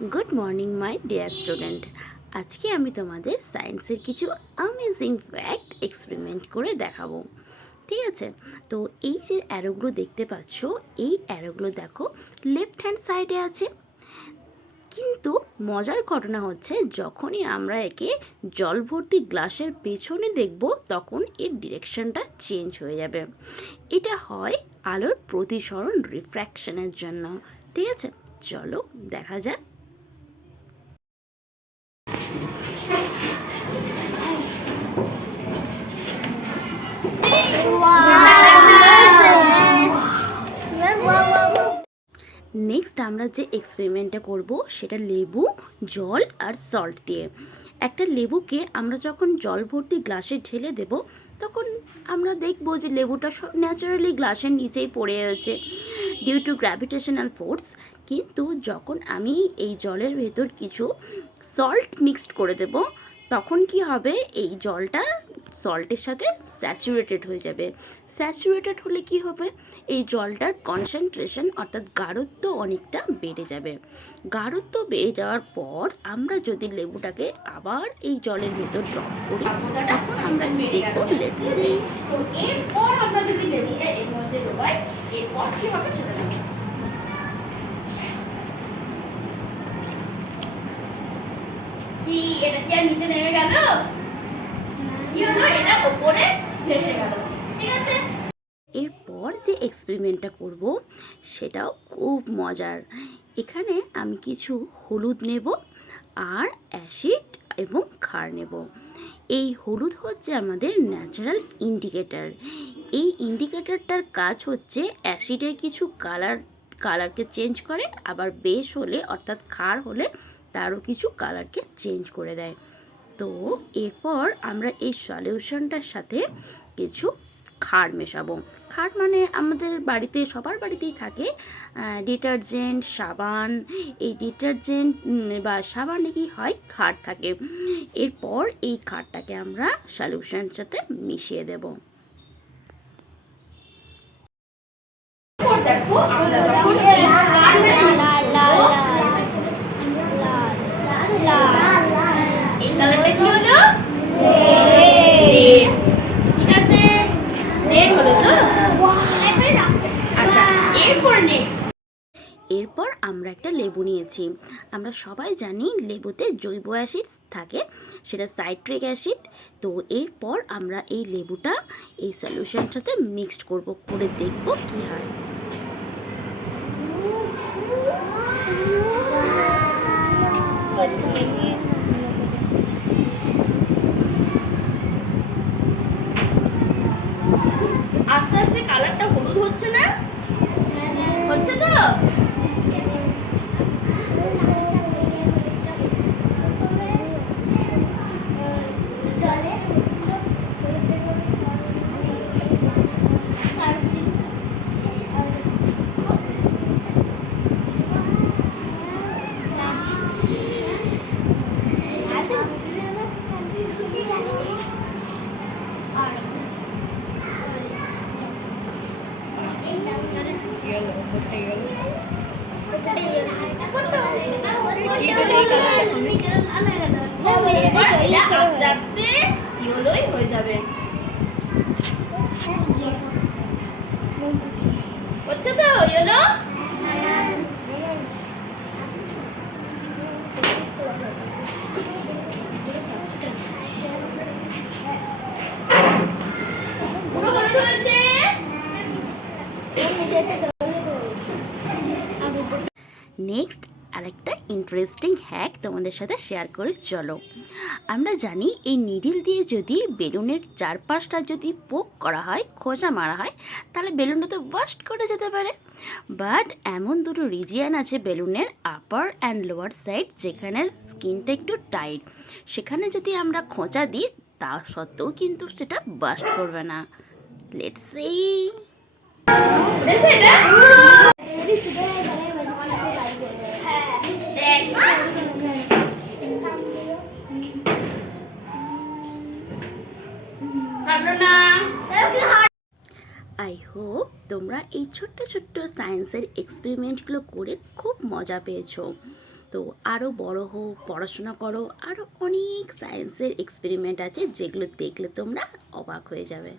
Good morning my dear student. আজকে আমি তোমাদের সায়েন্সের কিছু অ্যামেজিং ফ্যাক্ট এক্সপেরিমেন্ট করে দেখাবো। ঠিক আছে, তো এই যে অ্যারোগুলো দেখতে পাচ্ছ, এই অ্যারোগুলো দেখো লেফট হ্যান্ড সাইডে আছে। কিন্তু মজার ঘটনা হচ্ছে, যখনই আমরা একে জল ভর্তি গ্লাসের পেছনে দেখব তখন এর ডিরেকশনটা চেঞ্জ হয়ে যাবে। এটা হয় আলোর প্রতিসরণ রিফ্র্যাকশনের জন্য। ঠিক আছে, চলো দেখা যাক। নেক্সট আমরা যে এক্সপেরিমেন্টটা করব সেটা লেবু, জল আর সল্ট দিয়ে। একটা লেবুকে আমরা যখন জল ভর্তি গ্লাসে ঢেলে দেব তখন আমরা দেখব যে লেবুটা সব ন্যাচারালি গ্লাসের নিচেই পড়ে রয়েছে ডিউ টু গ্র্যাভিটেশনাল ফোর্স। কিন্তু যখন আমি এই জলের ভেতর কিছু সল্ট মিক্সড করে দেব তখন কি হবে, এই জলটা সল্টের সাথে স্যাচুরেটেড হয়ে যাবে। স্যাচুরেটেড হলে কি হবে, এই জলটার কনসেন্ট্রেশন অর্থাৎ গাঢ়ত্ব অনেকটা বেড়ে যাবে। গাঢ়ত্ব বেড়ে যাওয়ার পর আমরা যদি লেবুটাকে আবার এই জলের ভেতর ড্রপ করি তখন আমরা কি দেখবো, লেটস সি। তো এরপর আমরা যদি লেবুটা এর মধ্যে ডোবাই এরপর কি হবে সেটা দেখো। কি এটা কি আর নিচে নেমে গেল? কি হলো, এটা উপরে ভেসে গেল। ঠিক আছে, এরপর যে এক্সপেরিমেন্টটা করব সেটাও খুব মজার। এখানে আমি কিছু হলুদ নেব আর অ্যাসিড এবং ক্ষার নেব। এই হলুদ হচ্ছে আমাদের ন্যাচারাল ইন্ডিকেটর। এই ইন্ডিকেটরটার কাজ হচ্ছে অ্যাসিডের কিছু কালারকে চেঞ্জ করে, আবার বেশ হলে অর্থাৎ ক্ষার হলে তারও কিছু কালারকে চেঞ্জ করে দেয়। তো এরপর আমরা এই সলিউশনটার সাথে কিছু ক্ষার মেশাবো। ক্ষার মানে আমাদের বাড়িতে সবার বাড়িতেই থাকে ডিটারজেন্ট, সাবান। এই ডিটারজেন্ট বা সাবানে কি হয়, ক্ষার থাকে। এরপর এই ক্ষারটাকে আমরা সলিউশনের সাথে মিশিয়ে দেব। দেখো আমরা যখন এই কালারটা কি হলো, ঠিক আছে, রেড হলো তো। আচ্ছা, এরপর আমরা একটা লেবু নিয়েছি। আমরা সবাই জানি লেবুতে জৈব অ্যাসিড থাকে, সেটা সাইট্রিক অ্যাসিড। তো এরপর আমরা এই লেবুটা এই সলিউশনের সাথে মিক্সড করে দেখব কি হয়। আস্তে আস্তে কালারটা হলুদ হচ্ছে না, হচ্ছে তো। আস্তে আস্তে ইয়েলোই হয়ে যাবে, হচ্ছে তো ইয়েলো। নেক্সট আরেকটা ইন্টারেস্টিং হ্যাক তোমাদের সাথে শেয়ার করি, চলো। আমরা জানি এই নিডল দিয়ে যদি বেলুনের চারপাশটা যদি পোক করা হয়, খোঁচা মারা হয়, তাহলে বেলুনটা তো বাস্ট করে যেতে পারে। বাট এমন দুটো রিজিয়ান আছে বেলুনের, আপার অ্যান্ড লোয়ার সাইড, যেখানে স্কিনটা একটু টাইট। সেখানে যদি আমরা খোঁচা দিই তা সত্ত্বেও কিন্তু সেটা বাস্ট করবে না। Let's see. আই হোপ তোমরা এই ছোট্ট ছোট্ট সায়েন্সের এক্সপেরিমেন্টগুলো করে খুব মজা পেয়েছো। তো আরও বড় হোক, পড়াশোনা করো, আরও অনেক সায়েন্সের এক্সপেরিমেন্ট আছে যেগুলো দেখলে তোমরা অবাক হয়ে যাবে।